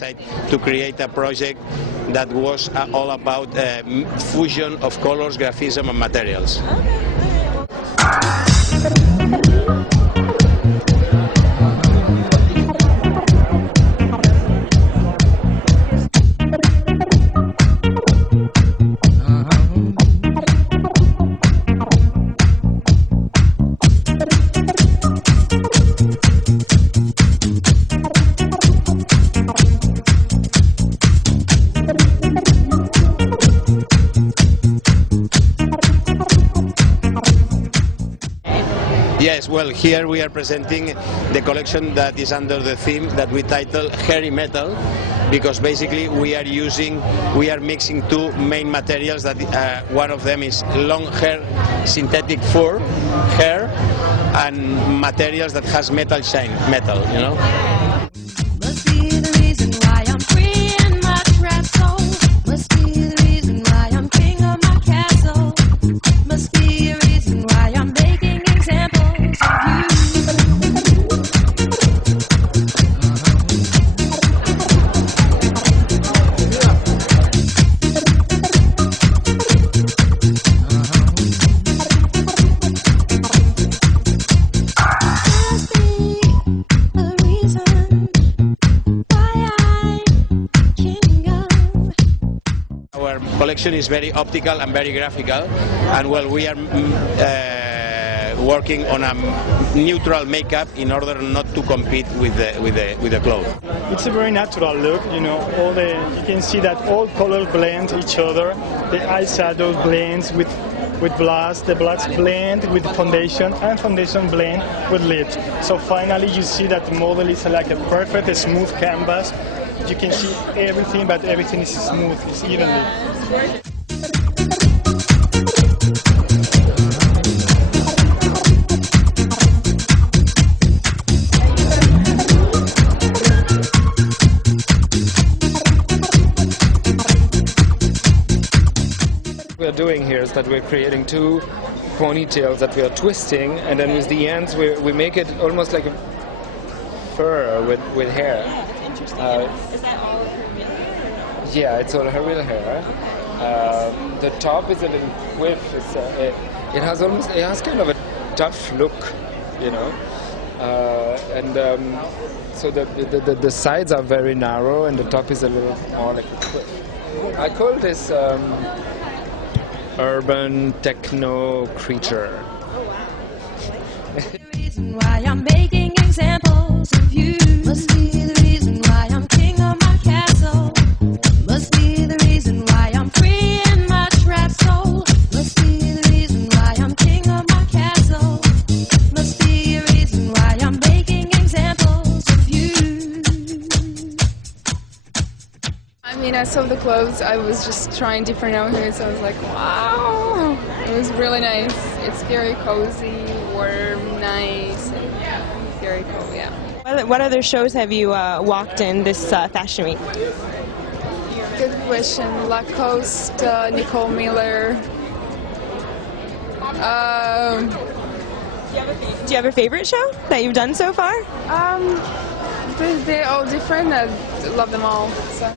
decided to create a project that was all about fusion of colors, graphism and materials. Yes, well, here we are presenting the collection that is under the theme that we title Hairy Metal, because basically we are mixing two main materials. That one of them is long hair, synthetic fur hair, and materials that has metal shine, you know. Must be the reason why I'm free in my trap soul. Must be the reason why I'm king of my castle. Must be a reason why I'm making examples of you. Our collection is very optical and very graphical, and well, we are working on a neutral makeup in order not to compete with the clothes. It's a very natural look, you know. You can see that all colors blend each other. The eyeshadow blends with blush, the blush blend with foundation, and foundation blend with lips. So finally, you see that the model is like a perfect, smooth canvas. You can see everything, but everything is smooth, it's evenly. What we are doing here is that we're creating two ponytails that we are twisting, and then with the ends we make it almost like a fur with hair. Is that all of her real hair? Yeah, it's all her real hair. The top is a little quiff. It has kind of a tough look, you know. So the sides are very narrow, and the top is a little more like a quiff. I call this urban techno creature. Oh wow! The reason why I'm making examples of you. Must be the reason why I'm king of my castle. Must be the reason why I'm free in my trap soul. Must be the reason why I'm king of my castle. Must be a reason why I'm making examples of you. I mean, I saw the clothes, I was just trying different outfits, I was like, wow! It was really nice. It's very cozy, warm, nice, and very cool, yeah. What other shows have you walked in this Fashion Week? Good question. Lacoste, Nicole Miller. Do you have a favorite show that you've done so far? They're all different. I love them all. So.